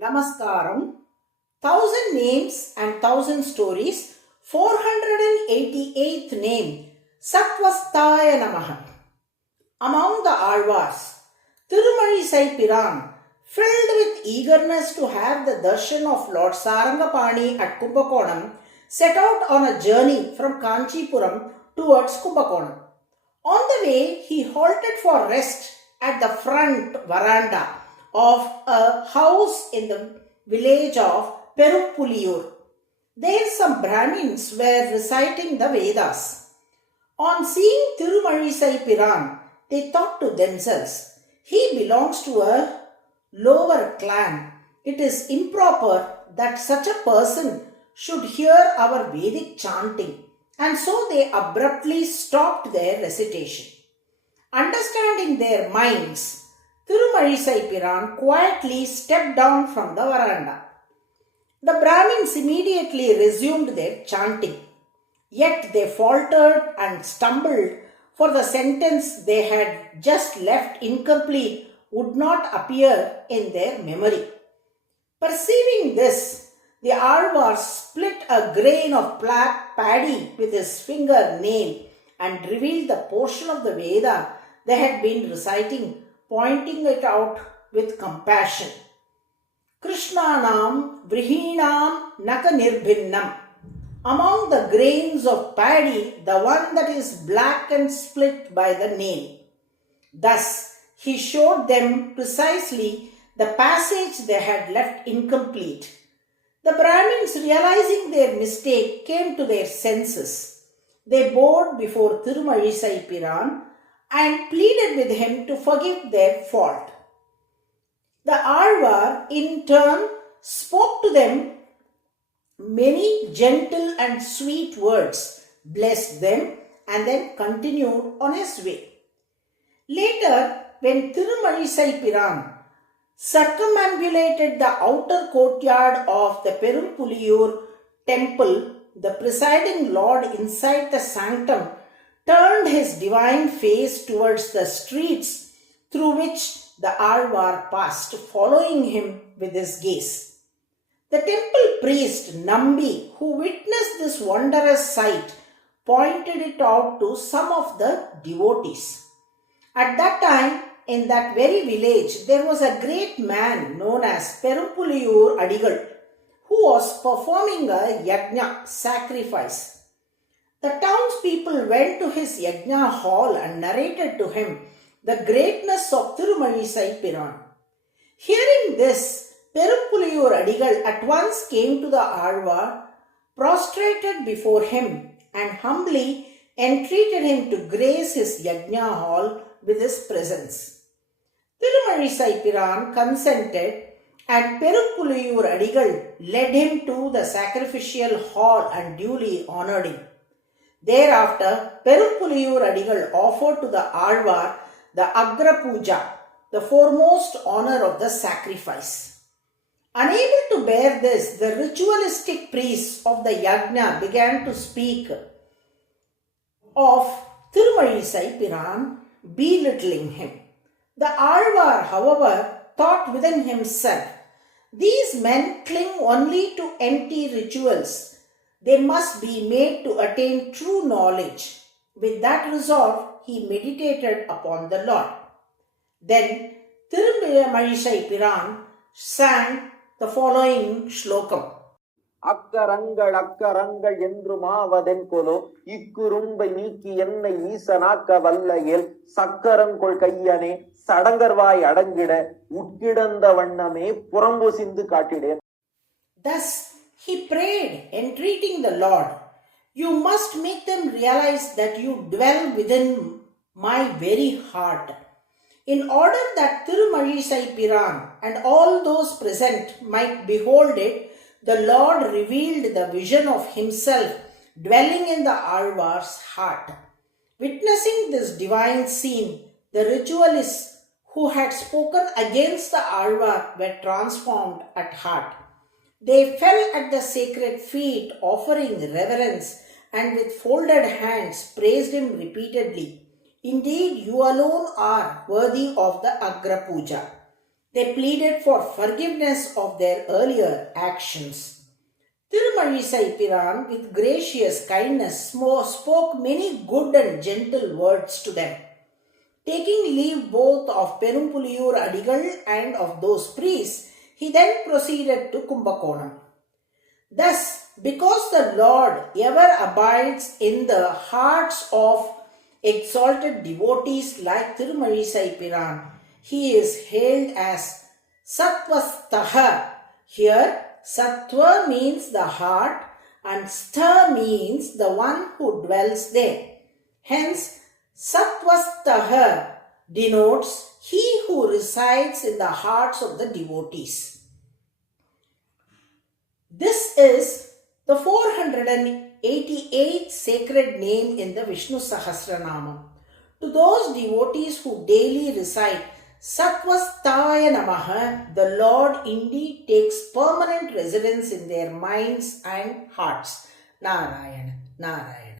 Namaskaram. 1000 names and 1000 stories. 488th name. SATVASTHAAYA NAMAH. Among the Alvars, Tirumalizai Piran, filled with eagerness to have the darshan of Lord Sarangapani at Kumbakonam, set out on a journey from Kanchipuram towards Kumbakonam. On the way, he halted for rest at the front veranda of a house in the village of Perumpuliyur. There some Brahmins were reciting the Vedas. On seeing Tirumalizai Piran, they thought to themselves, he belongs to a lower clan. It is improper that such a person should hear our Vedic chanting. And so they abruptly stopped their recitation. Understanding their minds, Tirumalizai Piran quietly stepped down from the veranda. The Brahmins immediately resumed their chanting. Yet they faltered and stumbled, for the sentence they had just left incomplete would not appear in their memory. Perceiving this, the Alvar split a grain of black paddy with his finger nail and revealed the portion of the Veda they had been reciting, pointing it out with compassion. Krishnanam Vrihinam Naka Nirbhinnam. Among the grains of paddy, the one that is black and split by the nail. Thus, he showed them precisely the passage they had left incomplete. The Brahmins, realizing their mistake, came to their senses. They bowed before Tirumalizai Piran and pleaded with him to forgive their fault. The Alvar, in turn, spoke to them many gentle and sweet words, blessed them, and then continued on his way. Later, when Tirumalizai Piran circumambulated the outer courtyard of the Perumpuliyur temple, the presiding lord inside the sanctum turned his divine face towards the streets through which the Alvar passed, following him with his gaze. The temple priest Nambi, who witnessed this wondrous sight, pointed it out to some of the devotees. At that time, in that very village, there was a great man known as Perumpuliyur Adigal, who was performing a yajna, sacrifice. The townspeople went to his yajna hall and narrated to him the greatness of Tirumalizai Piran. Hearing this, Perumpuliyur Adigal at once came to the Alvar, prostrated before him, and humbly entreated him to grace his yajna hall with his presence. Tirumalizai Piran consented, and Perumpuliyur Adigal led him to the sacrificial hall and duly honored him. Thereafter, Perumpuliyur Adigal offered to the Alvar the Agra Puja, the foremost honor of the sacrifice. Unable to bear this, the ritualistic priests of the yajna began to speak of Tirumalizai Piran, belittling him. The Alvar, however, thought within himself, these men cling only to empty rituals. They must be made to attain true knowledge. With that resolve, he meditated upon the Lord. Then Tirumalizai Piran sang the following shlokam. அக்கரங்கள் என்றுமாவதென்கொலோ இக்குறும்பை நீக்கி என்னை ஈசனாக்க வல்லையேல் சக்கரங்கொள் கையனே சடங்கர்வாய் அடங்கிட உட்கிடந்த வண்ணமே புறம்பொசிந்து காட்டிடேன். Thus he prayed, entreating the Lord, you must make them realize that you dwell within my very heart. In order that Tirumalizai Piran and all those present might behold it, the Lord revealed the vision of himself dwelling in the Alvar's heart. Witnessing this divine scene, the ritualists who had spoken against the Alvar were transformed at heart. They fell at the sacred feet, offering reverence, and with folded hands praised him repeatedly. Indeed, you alone are worthy of the Agra Puja. They pleaded for forgiveness of their earlier actions. Tirumalizai Piran, with gracious kindness, spoke many good and gentle words to them. Taking leave both of Perumpuliyur Adigal and of those priests, he then proceeded to Kumbakonam. Thus, because the Lord ever abides in the hearts of exalted devotees like Tirumalizai Piran, he is hailed as SATVASTHAAYA. Here, Sattva means the heart and Stha means the one who dwells there. Hence, SATVASTHAAYA denotes he who resides in the hearts of the devotees. This is the 488th sacred name in the Vishnu Sahasranamam. To those devotees who daily recite SATVASTHAAYA NAMAH, the Lord indeed takes permanent residence in their minds and hearts. Narayana, Narayana.